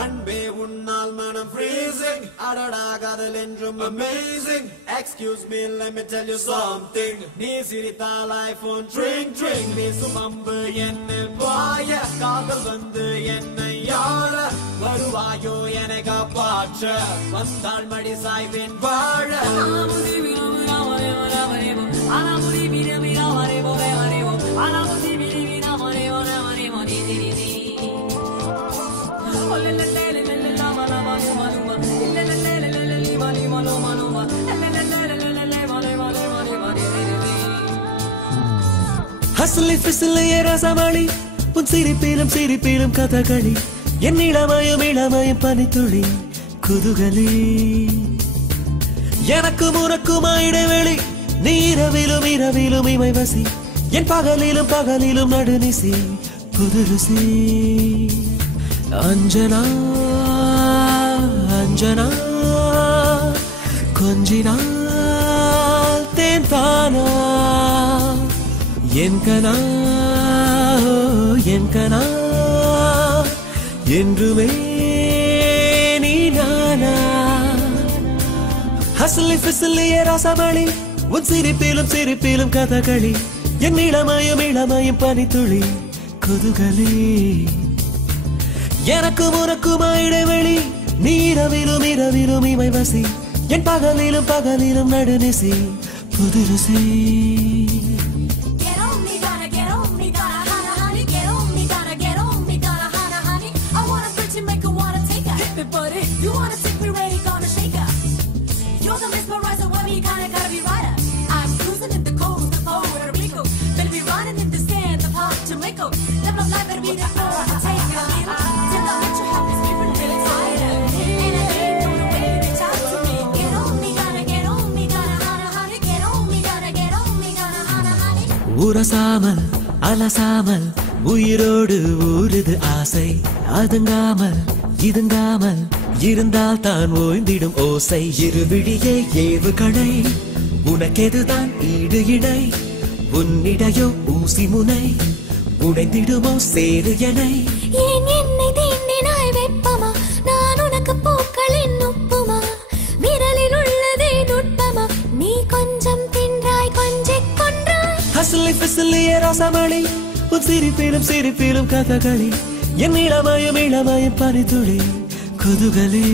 அன்பே உன்னால் மனம் freezing அடடா காதல் என்றும் amazing excuse me let me tell you something நீ சிரித்தால் ஐபோன் ட்ரிங் ட்ரிங் வீசும் அம்பு என்னில் பாய காதல் வந்து என்னை ஆள வருவாயோ என்னை காப்பாற்ற வந்தாள் மடி சாய்வேன் வாழ ஹஸ்லி ஃபிஸ்லி ரசமளி உன் சிரிப்பிலும் கதகளி என் இளமயம் பனித்துளி குதுகலி எனக்கும் உனக்குமா இடைவெளி நீ இரவிலும் இமை வசி என் பகலிலும் நடுநிசி புதுருசி அஞ்சனா அஞ்சனா கொஞ்சினால் தேன் தானா என் கனா என்றுமே நீ நானா ஹஸ்லி ஃபிஸ்லி ரசமளி உன் சிரிப்பிலும் கதகளி என் இளமயம் பனித்துளி குதுகலி எனக்கும் உனக்குமா இடைவெளி நீ இரவிலும் இமை வசி என் பகலிலும் நடுநிசி புதுருசி You wanna take me ready, gonna shake up. You're the mesmerizer, what me gotta be rider. I'm cruising in the coast of Puerto Rico. Better be running in the sand of hot Jamaica. Live life, better be the floor, I'll take a little. Till I let you have this feeling real excited. And I ain't no way to reach out to me. Get on me, gotta get on me, gotta honey, get on me, gotta get on me, gotta honey. உரசாமல் அலசாமல் உயிரோடு ஊறுது ஆசை அதுங்காமல் இதுங்காமல் இருந்தால் தான் ஓய்ந்திடும் ஓசை இருவிழியே ஏவுகணை உனக்கெதுதான் ஈடு இடை உன்னிடையோ ஊசி முனை உடைந்திடுமோ சேரு எனை ஏன் என்னை தீண்டினாய் வெப்பமா நான் உனக்கு பூக்களின் உப்புமா விரலில் உள்ளதே நுட்பமா நீ கொஞ்சம் தின்றாய் கொஞ்சிக் கொன்றாய் ஹஸ்லி ஃபிஸ்லி ரசமளி உன் சிரிப்பிலும் கதகளி என் இளமயம் பனித்துளி குதுகலி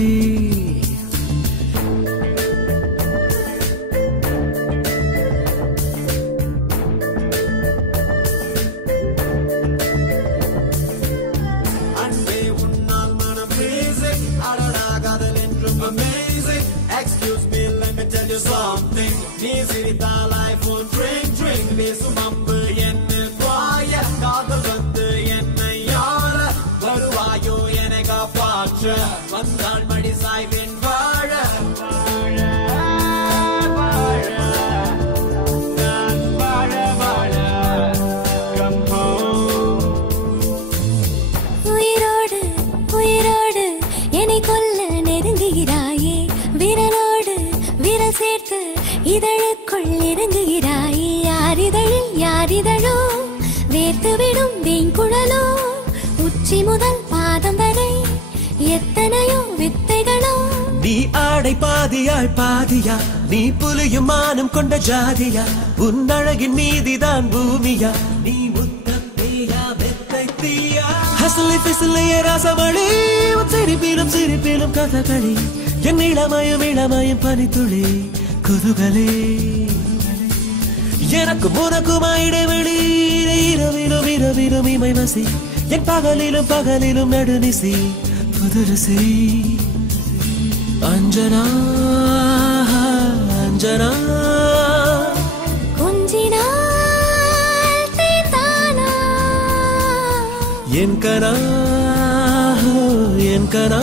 அன்பே உன்னால் மனம் freezing அடடா காதல் என்றும் amazing excuse me let me tell you something நீ சிரித்தால் ஐபோன் ட்ரிங் ட்ரிங் வீசும் அம்பு என்னில் பாய காதல் வந்து என்னை ஆள வருவாயோ என்னை காப்பாற்ற வந்தாள் மடி சாய்வேன் வாழ நான் வாழ come home உயிரோடு உயிரோடு என்னை கொல்ல நெருங்குகிறாயே விரலோடு விரல் சேர்த்து இதழுக்குள் இறங்குகிறாயே யாரிதழோ வேர்த்துவிடும் வெண்குழலோ உச்சி முதல் பாதம் வரை எத்தனையோ வித்தைகளோ நீ ஆடை பாதியாய் பாதியா நீ புலியும் மானம் கொண்ட ஜாதியா உன் அழகின் மீதிதான் பூமியா நீ முத்தம் தேயா மெத்தை தீயா ஹஸ்லி ஃபிஸ்லி ரசமளி உன் சிரிப்பிலும் கதகளி என் இளமயம் பனித்துளி குதுகலி எனக்கு உனக்குமா இடைவெளி இரவிலும் இமை வசி என் பகலிலும் நடுநிசி புதுரசி அஞ்சனா அஞ்சனா கொஞ்சினால் தேத்தானா என் கனா